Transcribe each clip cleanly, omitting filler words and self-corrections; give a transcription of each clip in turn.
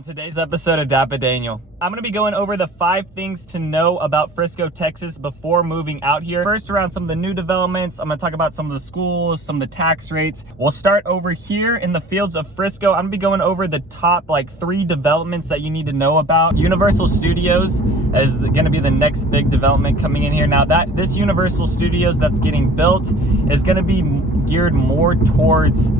On today's episode of DAPA.DANIEL, I'm going to be going over the 5 things to know about Frisco, Texas before moving out here. First, around some of the new developments. I'm going to talk about some of the schools, some of the tax rates. We'll start over here in the fields of Frisco. I'm going to be going over the top 3 developments that you need to know about. Universal Studios is going to be the next big development coming in here. Now, this Universal Studios that's getting built is going to be geared more towards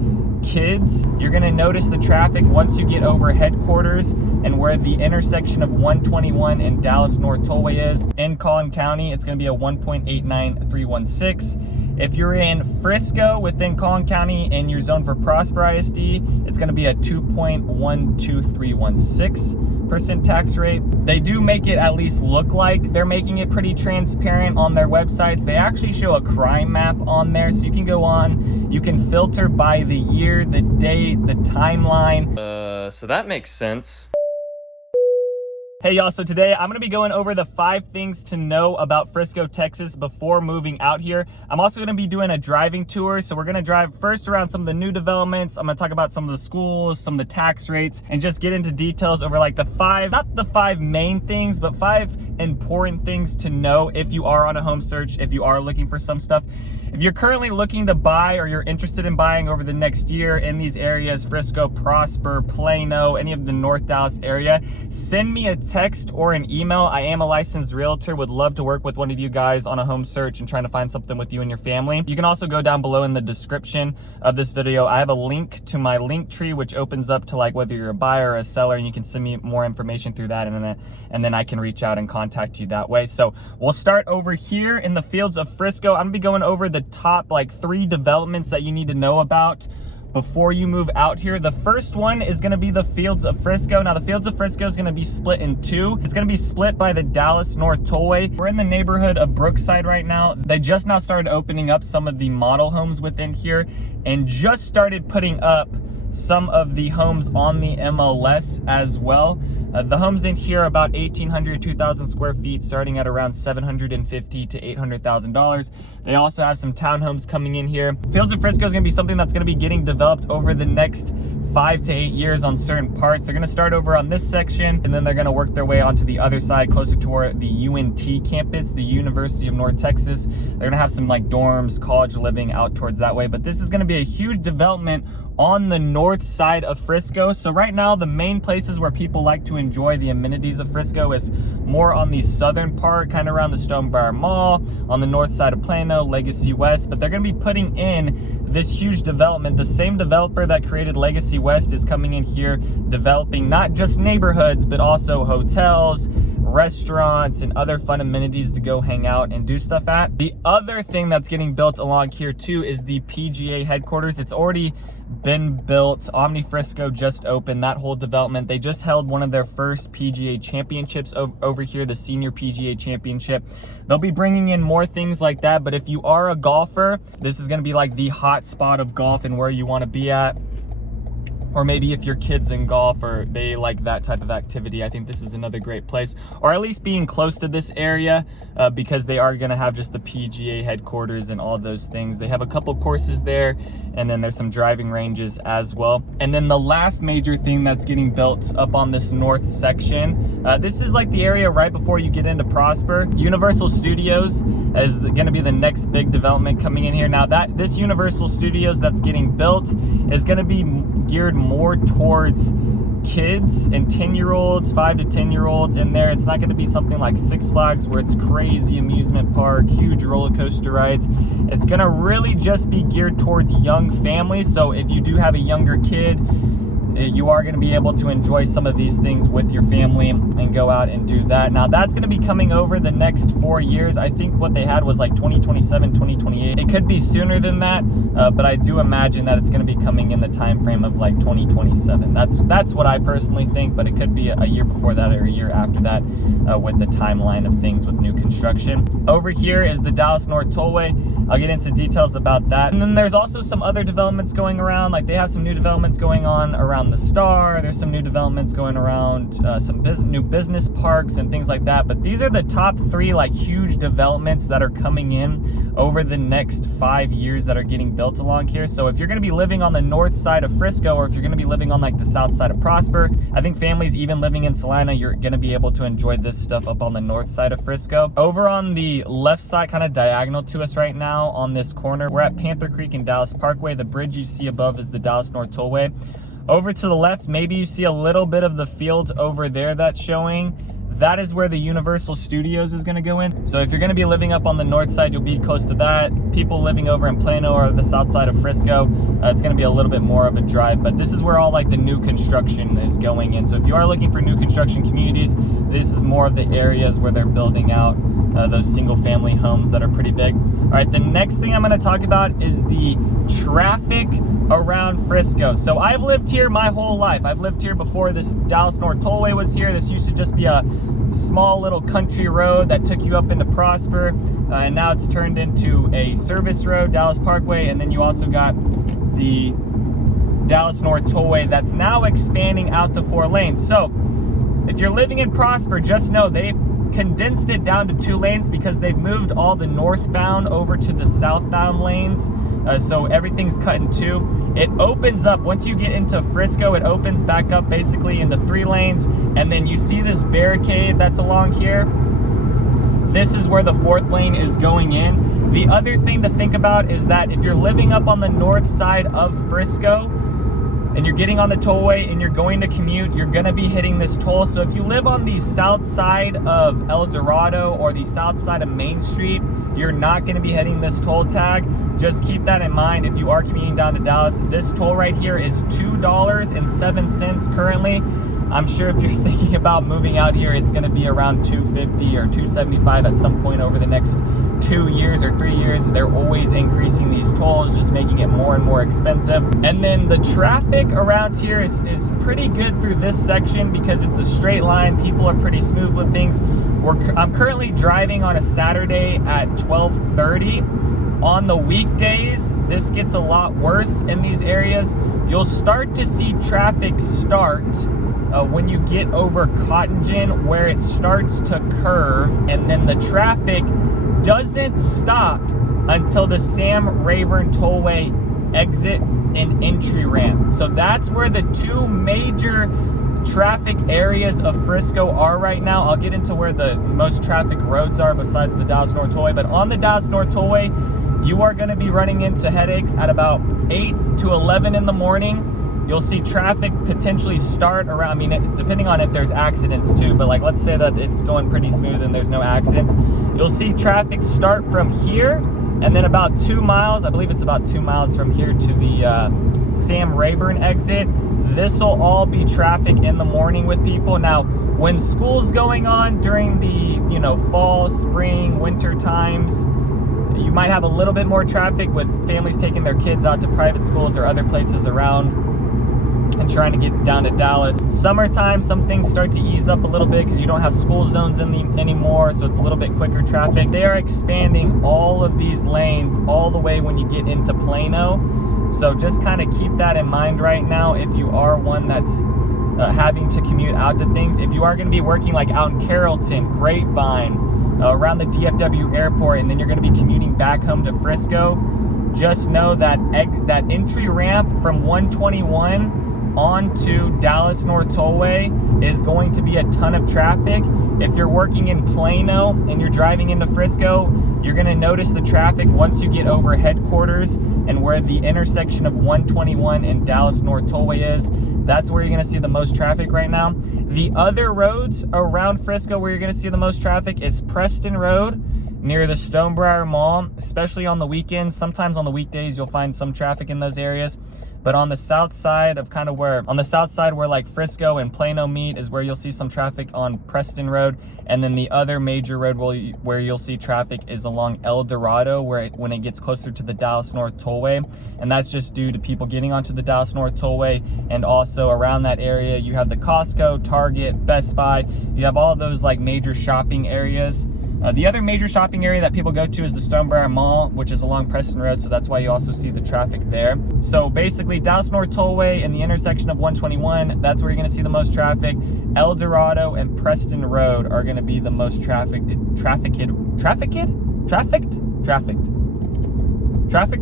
kids. You're going to notice the traffic once you get over headquarters and where the intersection of 121 and Dallas North Tollway is. In Collin County, it's going to be a 1.89316. If you're in Frisco within Collin County and you're zoned for Frisco ISD, it's going to be a 2.12316% tax rate. They do make it at least look like they're making it pretty transparent on their websites. They actually show a crime map on there, so you can go on, you can filter by the year, the date, the timeline. So that makes sense. Hey y'all, so today I'm going to be going over the 5 things to know about Frisco, Texas before moving out here. I'm also going to be doing a driving tour, so we're going to drive first around some of the new developments. I'm going to talk about some of the schools, some of the tax rates, and just get into details over the 5, not the 5 main things, but 5 important things to know if you are on a home search, if you are looking for some stuff. If you're currently looking to buy or you're interested in buying over the next year in these areas, Frisco, Prosper, Plano, any of the North Dallas area, send me a text or an email. I am a licensed realtor, would love to work with one of you guys on a home search and trying to find something with you and your family. You can also go down below in the description of this video. I have a link to my link tree, which opens up to whether you're a buyer or a seller, and you can send me more information through that, and then I can reach out and contact you that way. So we'll start over here in the fields of Frisco. I'm gonna be going over the top 3 developments that you need to know about before you move out here. The first one is going to be the fields of Frisco. Now, the fields of Frisco is going to be split in 2. It's going to be split by the Dallas North Tollway. We're in the neighborhood of Brookside right now. They just now started opening up some of the model homes within here and just started putting up some of the homes on the MLS as well. The homes in here are about 1,800, 2,000 square feet, starting at around $750,000 to $800,000. They also have some townhomes coming in here. Fields of Frisco is going to be something that's going to be getting developed over the next 5 to 8 years on certain parts. They're going to start over on this section, and then they're going to work their way onto the other side, closer to the UNT campus, the University of North Texas. They're going to have some dorms, college living out towards that way. But this is going to be a huge development on the north side of Frisco. So right now, the main places where people like to enjoy the amenities of Frisco is more on the southern part, kind of around the Stonebriar Mall, on the north side of Plano, Legacy West. But they're going to be putting in this huge development. The same developer that created Legacy West is coming in here, developing not just neighborhoods, but also hotels, restaurants, and other fun amenities to go hang out and do stuff at. The other thing that's getting built along here too is the PGA headquarters. It's already been built. Omni Frisco just opened that whole development. They just held one of their first PGA championships over here, the senior PGA championship. They'll be bringing in more things like that, but if you are a golfer, this is going to be the hot spot of golf and where you want to be at. Or maybe if your kids in golf or they like that type of activity, I think this is another great place. Or at least being close to this area because they are going to have just the PGA headquarters and all those things. They have a couple courses there, and then there's some driving ranges as well. And then the last major thing that's getting built up on this north section, this is the area right before you get into Prosper. Universal Studios is going to be the next big development coming in here. Now, this Universal Studios that's getting built is going to be geared more towards kids and 10-year-olds, 5 to 10-year-olds in there. It's not going to be something like Six Flags where it's crazy amusement park, huge roller coaster rides. It's going to really just be geared towards young families. So if you do have a younger kid, you are going to be able to enjoy some of these things with your family and go out and do that. Now, that's going to be coming over the next 4 years. I think what they had was 2027, 2028. It could be sooner than that, but I do imagine that it's going to be coming in the time frame of 2027. That's what I personally think, but it could be a year before that or a year after that with the timeline of things with new construction. Over here is the Dallas North Tollway. I'll get into details about that. And then there's also some other developments going around. They have some new developments going on around around the Star. There's some new developments going around, some new business parks and things like that. But these are the top 3 like huge developments that are coming in over the next 5 years that are getting built along here. So if you're going to be living on the north side of Frisco, or if you're going to be living on like the south side of Prosper, I think families even living in Salina, you're going to be able to enjoy this stuff up on the north side of Frisco. Over on the left side, kind of diagonal to us right now on this corner, we're at Panther Creek and Dallas Parkway. The bridge you see above is the Dallas North Tollway. Over to the left, maybe you see a little bit of the field over there that's showing. That is where the Universal Studios is going to go in. So if you're going to be living up on the north side, you'll be close to that. People living over in Plano or the south side of Frisco, it's going to be a little bit more of a drive. But this is where all like the new construction is going in. So if you are looking for new construction communities, this is more of the areas where they're building out those single family homes that are pretty big. All right, the next thing I'm going to talk about is the traffic around Frisco. So I've lived here my whole life. I've lived here before this Dallas North Tollway was here. This used to just be a small little country road that took you up into Prosper, and now it's turned into a service road, Dallas Parkway, and then you also got the Dallas North Tollway that's now expanding out to 4 lanes. So if you're living in Prosper, just know they've condensed it down to 2 lanes because they've moved all the northbound over to the southbound lanes. So everything's cut in 2. It opens up, once you get into Frisco, it opens back up basically into 3 lanes. And then you see this barricade that's along here. This is where the 4th lane is going in. The other thing to think about is that if you're living up on the north side of Frisco, and you're getting on the tollway and you're going to commute, you're gonna be hitting this toll. So if you live on the south side of El Dorado or the south side of Main Street, you're not gonna be hitting this toll tag. Just keep that in mind if you are commuting down to Dallas. This toll right here is $2.07 currently. I'm sure if you're thinking about moving out here, it's gonna be around $2.50 or $2.75 at some point over the next 2 years or 3 years. They're always increasing these tolls, just making it more and more expensive. And then the traffic around here is pretty good through this section because it's a straight line. People are pretty smooth with things. I'm currently driving on a Saturday at 12:30. On the weekdays, this gets a lot worse in these areas. You'll start to see traffic start when you get over Cotton Gin, where it starts to curve, and then the traffic doesn't stop until the Sam Rayburn Tollway exit and entry ramp. So that's where the 2 major traffic areas of Frisco are right now. I'll get into where the most traffic roads are besides the Dallas North Tollway, but on the Dallas North Tollway, you are going to be running into headaches at about 8 to 11 in the morning. You'll see traffic potentially start around, I mean, depending on if there's accidents too, but like let's say that it's going pretty smooth and there's no accidents. You'll see traffic start from here, and then about 2 miles, I believe it's about 2 miles from here to the Sam Rayburn exit. This will all be traffic in the morning with people. Now, when school's going on during the, fall, spring, winter times, you might have a little bit more traffic with families taking their kids out to private schools or other places around and trying to get down to Dallas. Summertime, some things start to ease up a little bit because you don't have school zones anymore, so it's a little bit quicker traffic. They are expanding all of these lanes all the way when you get into Plano. So just kind of keep that in mind right now if you are one that's having to commute out to things. If you are going to be working like out in Carrollton, Grapevine, around the DFW airport, and then you're going to be commuting back home to Frisco, just know that that entry ramp from 121 onto Dallas North Tollway is going to be a ton of traffic. If you're working in Plano and you're driving into Frisco, you're going to notice the traffic once you get over headquarters and where the intersection of 121 and Dallas North Tollway is. That's where you're going to see the most traffic right now. The other roads around Frisco where you're going to see the most traffic is Preston Road near the Stonebriar Mall, especially on the weekends. Sometimes on the weekdays you'll find some traffic in those areas. But on the south side where like Frisco and Plano meet is where you'll see some traffic on Preston Road. And then the other major road where you'll see traffic is along El Dorado, when it gets closer to the Dallas North Tollway. And that's just due to people getting onto the Dallas North Tollway. And also around that area, you have the Costco, Target, Best Buy. You have all those like major shopping areas The other major shopping area that people go to is the Stonebriar Mall, which is along Preston Road, so that's why you also see the traffic there. So basically, Dallas North Tollway and the intersection of 121, that's where you're gonna see the most traffic. El Dorado and Preston Road are gonna be the most trafficked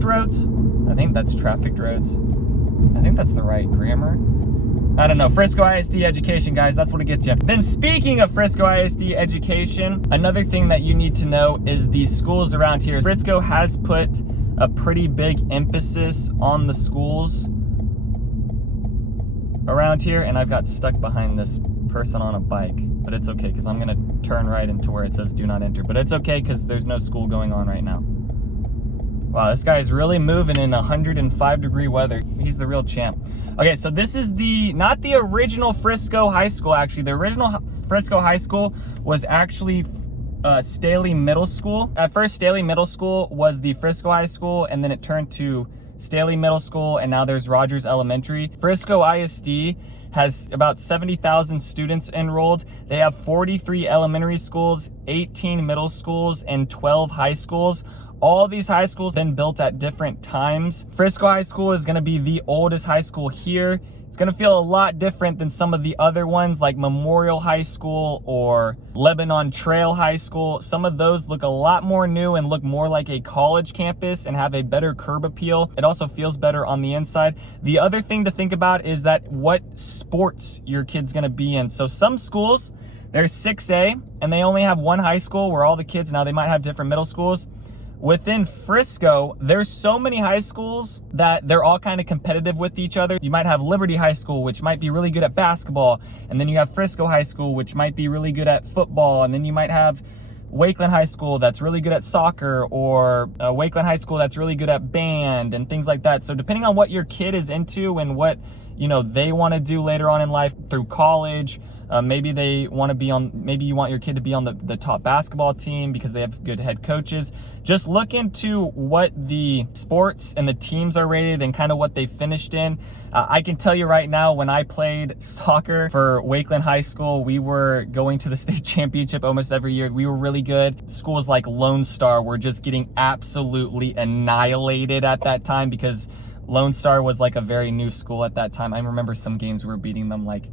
roads? I think that's trafficked roads. I think that's the right grammar. I don't know. Frisco ISD education, guys, that's what it gets you. Then speaking of Frisco ISD education, another thing that you need to know is the schools around here. Frisco has put a pretty big emphasis on the schools around here, and I've got stuck behind this person on a bike, but it's okay because I'm gonna turn right into where it says do not enter, but it's okay because there's no school going on right now. Wow, this guy is really moving in 105-degree weather. He's the real champ. Okay, so this is not the original Frisco High School, actually. The original Frisco High School was actually Staley Middle School. At first, Staley Middle School was the Frisco High School, and then it turned to Staley Middle School, and now there's Rogers Elementary. Frisco ISD has about 70,000 students enrolled. They have 43 elementary schools, 18 middle schools, and 12 high schools. All these high schools been built at different times. Frisco High School is gonna be the oldest high school here. It's gonna feel a lot different than some of the other ones like Memorial High School or Lebanon Trail High School. Some of those look a lot more new and look more like a college campus and have a better curb appeal. It also feels better on the inside. The other thing to think about is that what sports your kid's gonna be in. So some schools, there's 6A and they only have one high school where all the kids, now they might have different middle schools. Within Frisco, there's so many high schools that they're all kind of competitive with each other. You might have Liberty High School, which might be really good at basketball. And then you have Frisco High School, which might be really good at football. And then you might have Wakeland High School that's really good at soccer, or Wakeland High School that's really good at band and things like that. So depending on what your kid is into and what, you know, they want to do later on in life through college, maybe they want to be on, maybe you want your kid to be on the top basketball team because they have good head coaches. Just look into what the sports and the teams are rated and kind of what they finished in. I can tell you right now, when I played soccer for Wakeland High School, we were going to the state championship almost every year. We were really good. Schools like Lone Star were just getting absolutely annihilated at that time because Lone Star was like a very new school at that time. I remember some games we were beating them like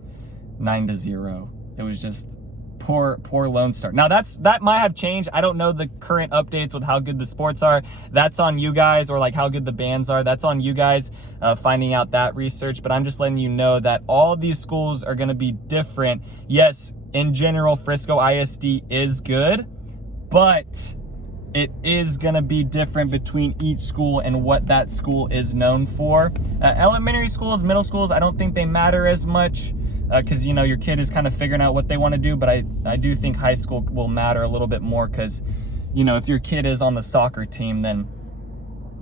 9-0. It was just poor Lone Star. Now that might have changed. I don't know the current updates with how good the sports are. That's on you guys, or like how good the bands are. That's on you guys finding out that research. But I'm just letting you know that all these schools are going to be different. Yes, in general, Frisco ISD is good, but it is going to be different between each school and what that school is known for. Elementary schools, middle schools, I don't think they matter as much because, you know, your kid is kind of figuring out what they want to do. But I do think high school will matter a little bit more because, you know, if your kid is on the soccer team, then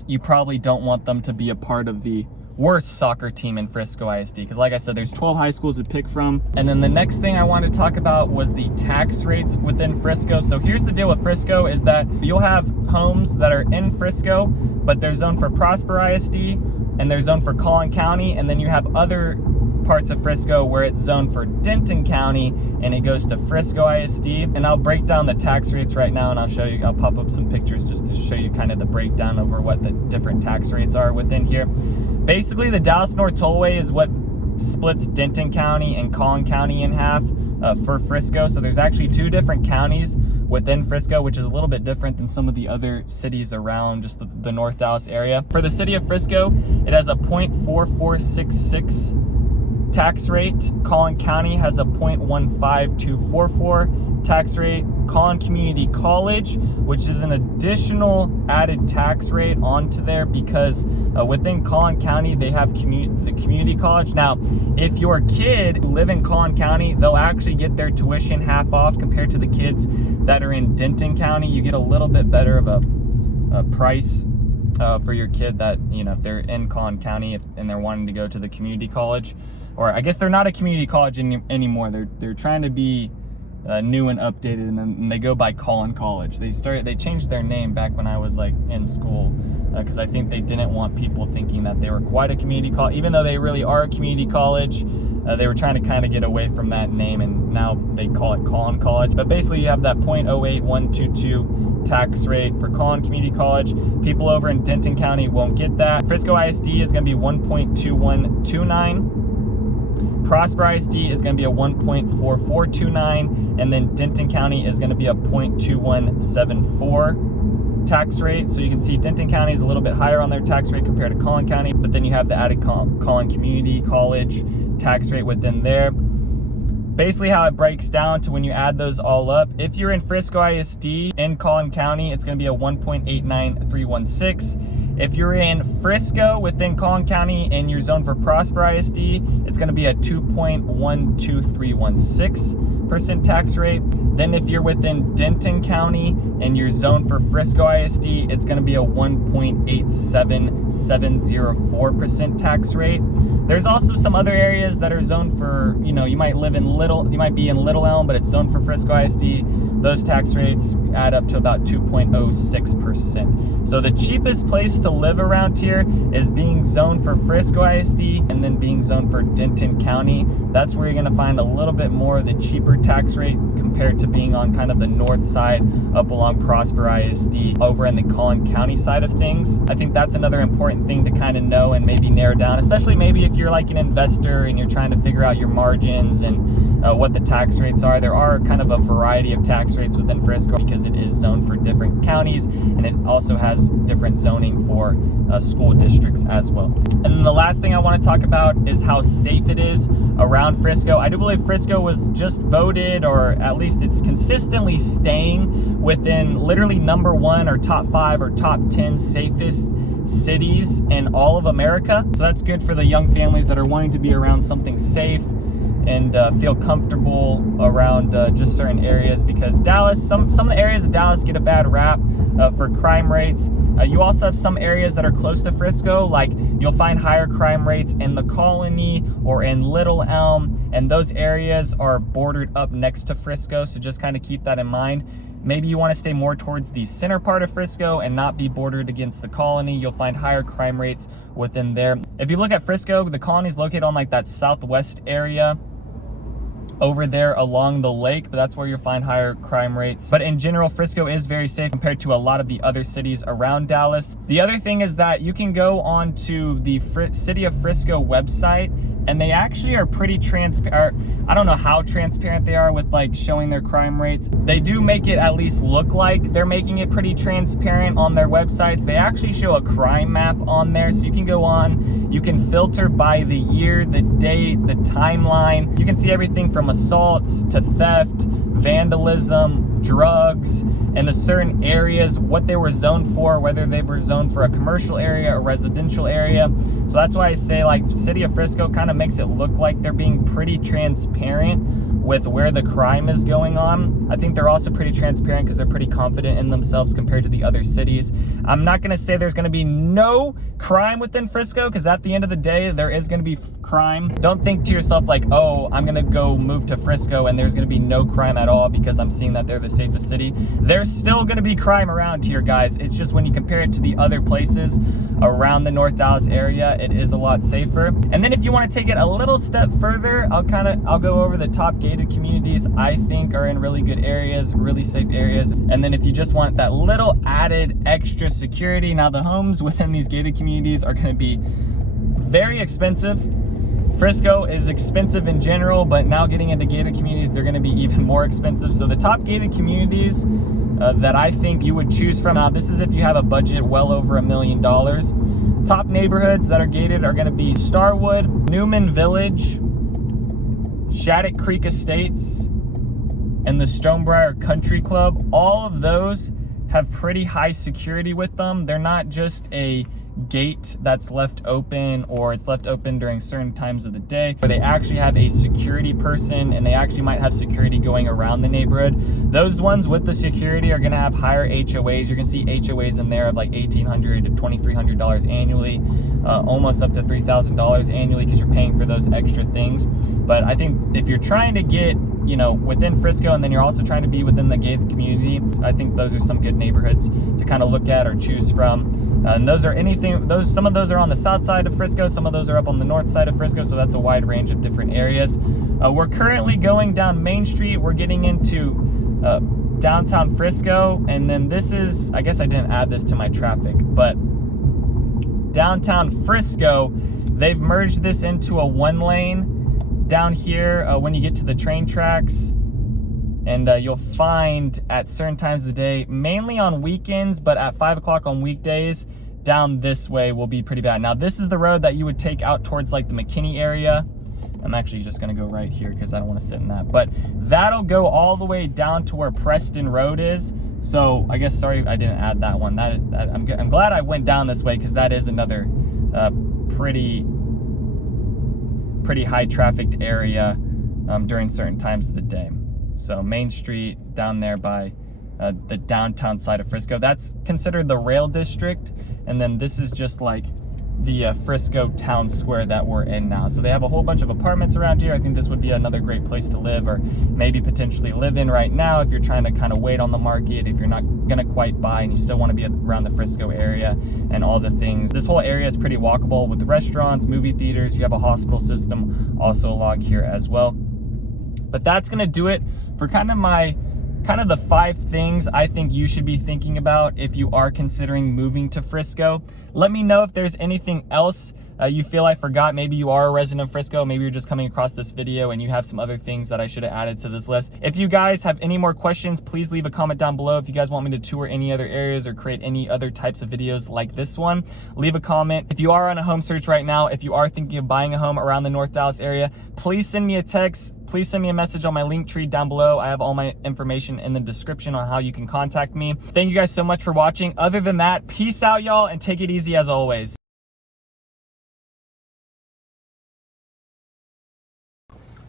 you probably don't want them to be a part of the worst soccer team in Frisco ISD, because like I said, there's 12 high schools to pick from. And then the next thing I wanted to talk about was the tax rates within Frisco. So here's the deal with Frisco is that you'll have homes that are in Frisco, but they're zoned for Prosper ISD and they're zoned for Collin County, and then you have other parts of Frisco where it's zoned for Denton County and it goes to Frisco ISD. And I'll break down the tax rates right now, and I'll pop up some pictures just to show you kind of the breakdown over what the different tax rates are within here. Basically, the Dallas North Tollway is what splits Denton County and Collin County in half for Frisco. So there's actually two different counties within Frisco, which is a little bit different than some of the other cities around just the North Dallas area. For the city of Frisco, it has a 0.4466 tax rate. Collin County has a 0.15244 tax rate. Collin Community College, which is an additional added tax rate onto there because within Collin County, they have the community college. Now, if your kid live in Collin County, they'll actually get their tuition half off compared to the kids that are in Denton County. You get a little bit better of a price for your kid that, you know, if they're in Collin County and they're wanting to go to the community college. Or I guess they're not a community college anymore. They're trying to be new and updated, and then they go by Collin College. They changed their name back when I was like in school, because I think they didn't want people thinking that they were quite a community college, even though they really are a community college. They were trying to kind of get away from that name, and now they call it Collin College. But basically you have that 0.08122 tax rate for Collin Community College. People over in Denton County won't get that. Frisco ISD is going to be 1.2129. Prosper ISD is going to be a 1.4429, and then Denton County is going to be a 0.2174 tax rate. So you can see Denton County is a little bit higher on their tax rate compared to Collin County, but then you have the added Collin Community College tax rate within there. Basically how it breaks down to when you add those all up, if you're in Frisco ISD in Collin County, it's going to be a 1.89316. If you're in Frisco within Collin County and you're zoned for Prosper ISD, it's going to be a 2.12316% tax rate. Then if you're within Denton County and you're zoned for Frisco ISD, it's going to be a 1.87704% tax rate. There's also some other areas that are zoned for, you might be in Little Elm, but it's zoned for Frisco ISD. Those tax rates add up to about 2.06%. So the cheapest place to live around here is being zoned for Frisco ISD and then being zoned for Denton County. That's where you're going to find a little bit more of the cheaper tax rate compared to being on kind of the north side up along Prosper ISD over in the Collin County side of things. I think that's another important thing to kind of know and maybe narrow down, especially maybe if you're like an investor and you're trying to figure out your margins and what the tax rates are. There are kind of a variety of tax rates within Frisco because it is zoned for different counties, and it also has different zoning for school districts as well. And then the last thing I want to talk about is how safe it is around Frisco. I do believe Frisco was just voted, or at least it's consistently staying within literally #1 or top 5 or top 10 safest cities in all of America. So that's good for the young families that are wanting to be around something safe and feel comfortable around just certain areas, because Dallas, some of the areas of Dallas get a bad rap for crime rates. You also have some areas that are close to Frisco, like you'll find higher crime rates in the Colony or in Little Elm, and those areas are bordered up next to Frisco, so just kind of keep that in mind. Maybe you want to stay more towards the center part of Frisco and not be bordered against the Colony. You'll find higher crime rates within there. If you look at Frisco, the Colony is located on like that southwest area over there along the lake, but that's where you'll find higher crime rates. But in general, Frisco is very safe compared to a lot of the other cities around Dallas. The other thing is that you can go on to the City of Frisco website, and they actually are pretty transparent. I don't know how transparent they are with like showing their crime rates. They do make it at least look like they're making it pretty transparent on their websites. They actually show a crime map on there, so you can go on, you can filter by the year, the date, the timeline. You can see everything from assaults to theft, vandalism, drugs, and the certain areas, what they were zoned for, whether they were zoned for a commercial area or residential area. So that's why I say like City of Frisco kind of makes it look like they're being pretty transparent with where the crime is going on. I think they're also pretty transparent because they're pretty confident in themselves compared to the other cities. I'm not going to say there's going to be no crime within Frisco, because at the end of the day, there is going to be crime. Don't think to yourself like, oh, I'm going to go move to Frisco and there's going to be no crime at all because I'm seeing that they're the safest city. There's still going to be crime around here, guys. It's just when you compare it to the other places around the North Dallas area, it is a lot safer. And then if you want to take it a little step further, I'll go over the top gated communities I think are in really good areas, really safe areas. And then if you just want that little added extra security, now the homes within these gated communities are going to be very expensive. Frisco is expensive in general, but now getting into gated communities, they're going to be even more expensive. So the top gated communities that I think you would choose from, now this is if you have a budget well over $1 million. Top neighborhoods that are gated are going to be Starwood, Newman Village, Shattuck Creek Estates, and the Stonebriar Country Club. All of those have pretty high security with them. They're not just a gate that's left open, or it's left open during certain times of the day, where they actually have a security person and they actually might have security going around the neighborhood. Those ones with the security are going to have higher HOAs. You're going to see HOAs in there of like $1,800 to $2,300 annually, almost up to $3,000 annually, because you're paying for those extra things. But I think if you're trying to get you know, within Frisco, and then you're also trying to be within the gated community, I think those are some good neighborhoods to kind of look at or choose from. And those are some of those are on the south side of Frisco, some of those are up on the north side of Frisco, so that's a wide range of different areas. We're currently going down Main Street. We're getting into downtown Frisco, and then this is, I guess I didn't add this to my traffic, but downtown Frisco, they've merged this into a 1-lane down here when you get to the train tracks. And you'll find at certain times of the day, mainly on weekends, but at 5 o'clock on weekdays, down this way will be pretty bad. Now, this is the road that you would take out towards like the McKinney area. I'm actually just gonna go right here because I don't want to sit in that. But that'll go all the way down to where Preston Road is. So I guess, sorry, I didn't add that one. I'm glad I went down this way because that is another pretty high trafficked area during certain times of the day. So Main Street down there by the downtown side of Frisco, that's considered the rail district. And then this is just like the Frisco town square that we're in now. So they have a whole bunch of apartments around here. I think this would be another great place to live, or maybe potentially live in right now if you're trying to kind of wait on the market, if you're not gonna quite buy and you still want to be around the Frisco area and all the things. This whole area is pretty walkable with restaurants, movie theaters. You have a hospital system also along here as well. But that's gonna do it for kind of the 5 things I think you should be thinking about if you are considering moving to Frisco. Let me know if there's anything else you feel I forgot. Maybe you are a resident of Frisco. Maybe you're just coming across this video and you have some other things that I should have added to this list. If you guys have any more questions, please leave a comment down below. If you guys want me to tour any other areas or create any other types of videos like this one, leave a comment. If you are on a home search right now, if you are thinking of buying a home around the North Dallas area, please send me a text. Please send me a message on my link tree down below. I have all my information in the description on how you can contact me. Thank you guys so much for watching. Other than that, peace out, y'all, and take it easy as always.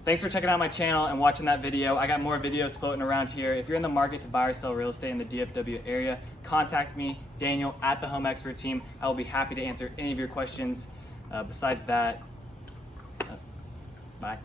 Thanks for checking out my channel and watching that video. I got more videos floating around here. If you're in the market to buy or sell real estate in the DFW area, contact me, Daniel, at the Home Expert Team. I will be happy to answer any of your questions. Besides that, bye.